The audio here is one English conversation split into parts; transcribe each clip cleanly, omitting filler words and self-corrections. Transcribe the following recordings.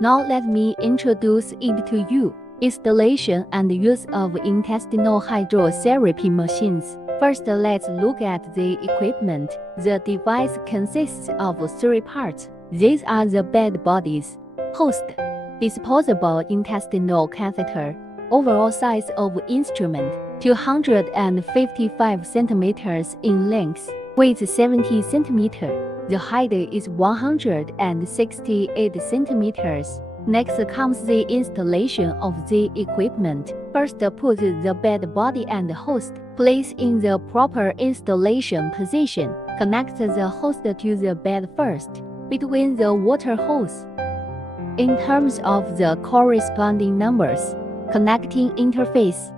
Now let me introduce it to you. Installation and use of intestinal hydrotherapy machines. First, let's look at the equipment. The device consists of 3 parts. These are the bed bodies, host, disposable intestinal catheter, overall size of instrument, 255 centimeters in length, weight 70 centimeters. The height is 168 centimeters. Next comes the installation of the equipment. First, put the bed body and host. Place in the proper installation position. Connect the host to the bed first, between the water hose. In terms of the corresponding numbers, connecting interface.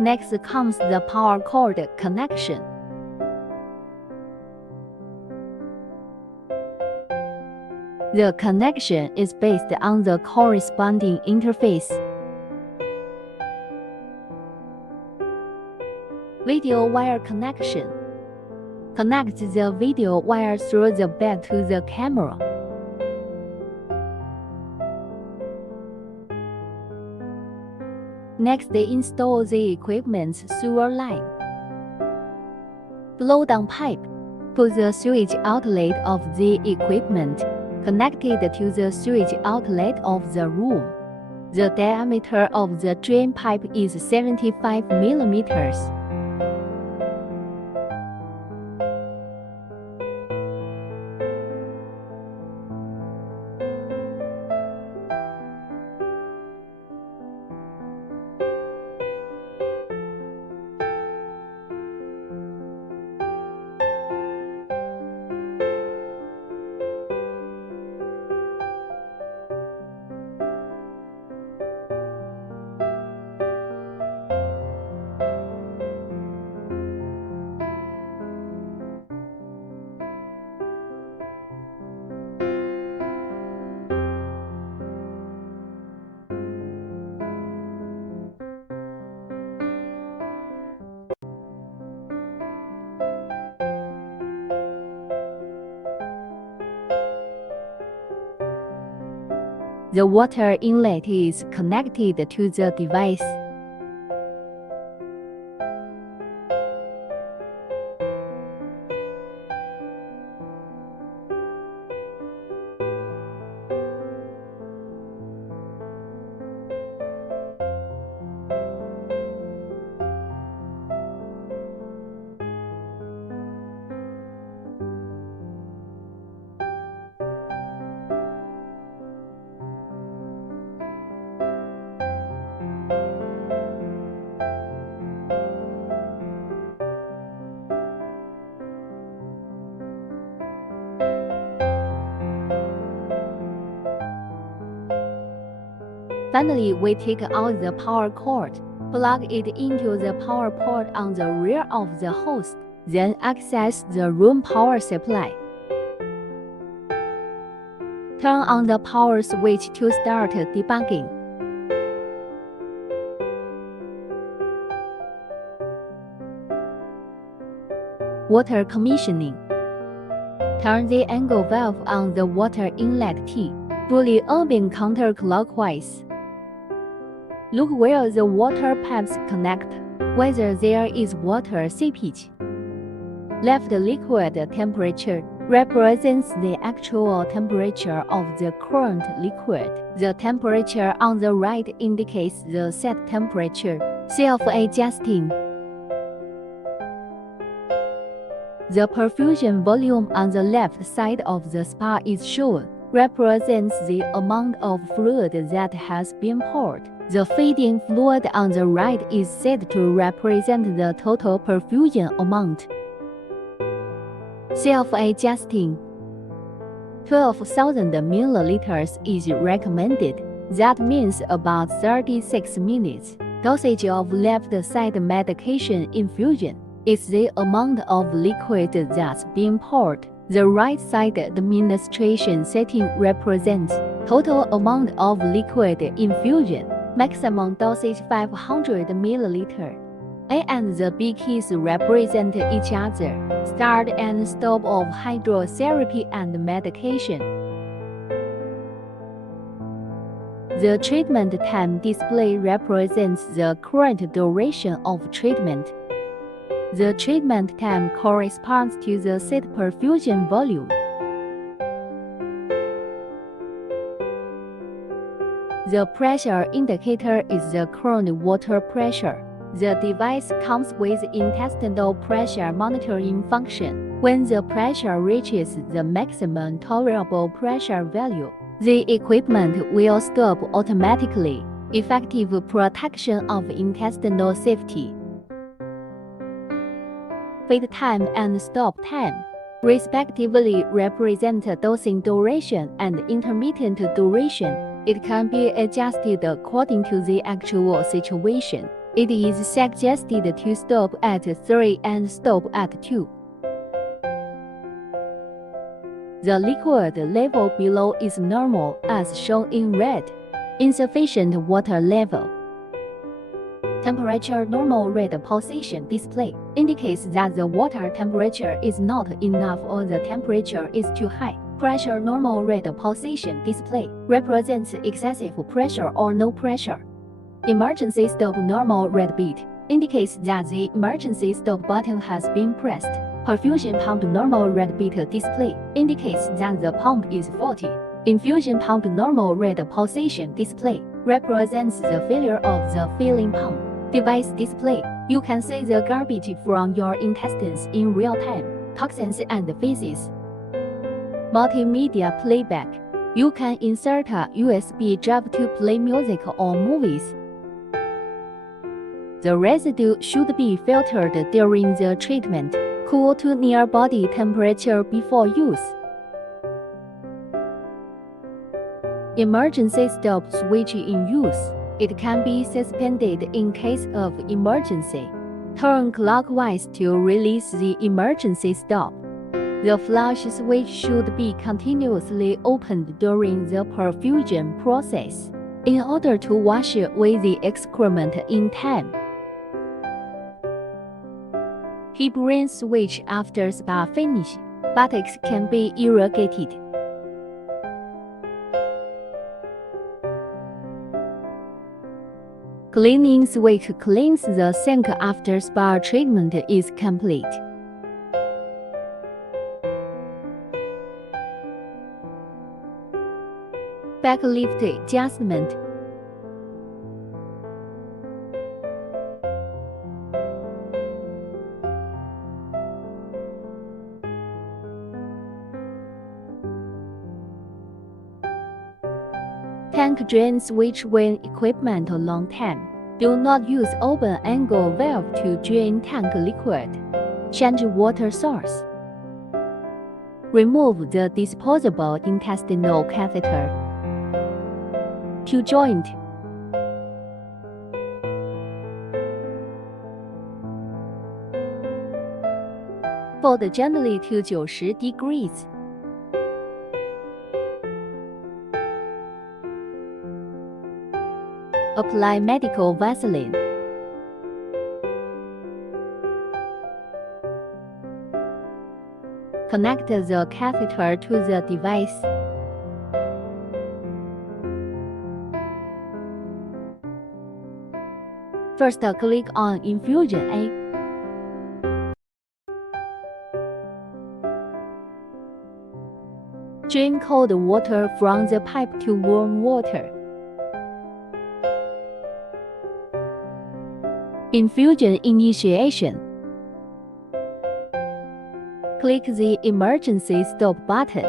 Next comes the power cord connection. The connection is based on the corresponding interface. Video wire connection. Connect the video wire through the bed to the camera. Next, install the equipment's sewer line. Blow-down pipe. Put the sewage outlet of the equipment connected to the sewage outlet of the room. The diameter of the drain pipe is 75 millimeters. The water inlet is connected to the device. Finally, we take out the power cord, plug it into the power port on the rear of the host, then access the room power supply. Turn on the power switch to start debugging. Water commissioning. Turn the angle valve on the water inlet T, fully open counterclockwise. Look where the water pipes connect, whether there is water seepage. Left liquid temperature, represents the actual temperature of the current liquid. The temperature on the right indicates the set temperature, self-adjusting. The perfusion volume on the left side of the spa is shown, represents the amount of fluid that has been poured. The feeding fluid on the right is said to represent the total perfusion amount. Self-adjusting. 12,000 milliliters is recommended. That means about 36 minutes. Dosage of left side medication infusion is the amount of liquid that's being poured. The right side administration setting represents total amount of liquid infusion. Maximum dosage 500 milliliter. A and the B keys represent each other, start and stop of hydrotherapy and medication. The treatment time display represents the current duration of treatment. The treatment time corresponds to the set perfusion volume. The pressure indicator is the current water pressure. The device comes with intestinal pressure monitoring function. When the pressure reaches the maximum tolerable pressure value, the equipment will stop automatically. Effective protection of intestinal safety. Feed time and stop time, respectively, represent dosing duration and intermittent duration. It can be adjusted according to the actual situation. It is suggested to stop at 3 and stop at 2. The liquid level below is normal as shown in red. Insufficient water level. Temperature normal red pulsation display indicates that the water temperature is not enough or the temperature is too high. Pressure normal red pulsation display represents excessive pressure or no pressure. Emergency stop normal red beat indicates that the emergency stop button has been pressed. Perfusion pump normal red beat display indicates that the pump is faulty. Infusion pump normal red pulsation display represents the failure of the filling pump. Device display, you can see the garbage from your intestines in real time, toxins and feces. Multimedia playback, you can insert a USB drive to play music or movies. The residue should be filtered during the treatment. Cool to near body temperature before use. Emergency stop switch in use. It can be suspended in case of emergency. Turn clockwise to release the emergency stop. The flush switch should be continuously opened during the perfusion process in order to wash away the excrement in time. Hip rinse switch after spa finish. Buttocks can be irrigated. Cleaning switch cleans the sink after spa treatment is complete. Backlift adjustment. Tank drain switch when equipment long time. Do not use open angle valve to drain tank liquid. Change water source. Remove the disposable intestinal catheter. Q joint. Fold gently to 90 degrees. Apply medical Vaseline. Connect the catheter to the device. First, click on Infusion A. Drain cold water from the pipe to warm water. Infusion initiation. Click the emergency stop button.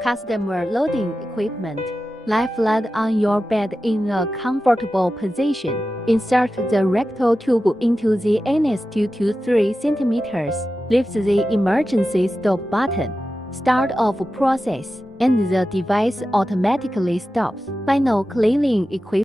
Customer loading equipment. Lie flat on your bed in a comfortable position. Insert the rectal tube into the anus 2 to 3 centimeters. Lift the emergency stop button. Start off process, and the device automatically stops. Final cleaning equipment.